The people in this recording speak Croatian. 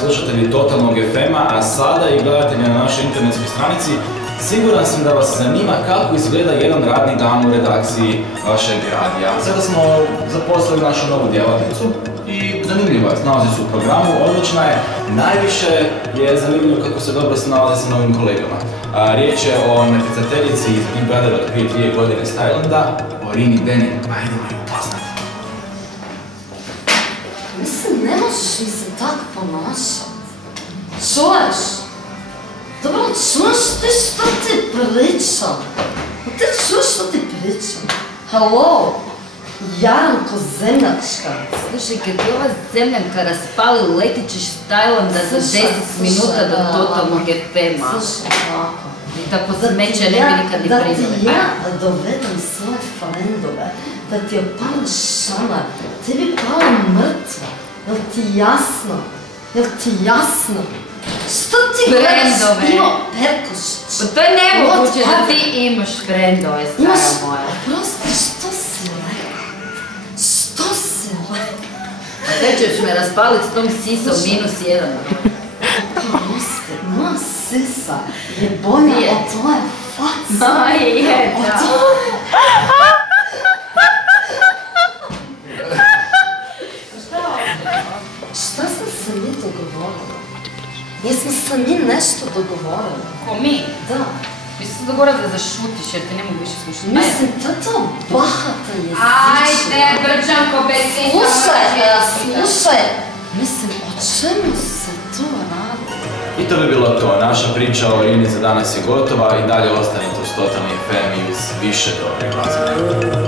slušatelji Totalnog FM-a, a sada i gledatelji na našoj internetskoj stranici. Siguran sam da vas zanima kako izgleda jedan radni dan u redakciji vašeg radija. Sada smo zaposlili našu novu djelatnicu i zanimljiva je, nalazi se u programu, odlična je. Najviše je zanimljivo kako se dobro snalazi sa novim kolegama. Riječ je o natjecateljici iz Big Brother od prije 2 godine iz Tajlanda, o Rini Benin. Ajdemo ju upoznati. Mislim, ne možeš mi se tako ponašati. Čuješ? Dobro, čuješ ti što ti pričam? Ti čuješ što ti pričam? Halo? Jaranko zemljačka. Slušaj, kad ti ova zemljanka raspali, letit ćeš s Tajlanda za 10 minuta do Totalnog FM-a. Slušaj, ovako. I tako smeće ne bi nikad ni primili. Da ti ja dovedem svoje frendove, da ti opališ šamar, ti bi pala mrtva. Jel ti jasno? Jel ti jasno? Što ti gledaš Ivo Perkušić? Pa to je nemoguće da ti imaš frendove, stara moja. Prosti, što si rekao? Što si rekao? A te ćeš me raspalit s tom sisom -1. Prosti, moja sisa je bolja od tvoje face. Aj, je, da. Šta smo se mi dogovorili? Jesmo se mi nešto dogovorili? Ko mi? Da. Mi se dogovorili da zašutiš jer te ne mogu više slušati. Mislim, to bahata je zičina. Ajde, Brčanko, bez sisa. Slušaj, mislim, o čemu se tu radi? I to bi bilo to. Naša priča o Rini za danas je gotova i dalje ostanite uz Totalni FM i uz više dobre glazbe.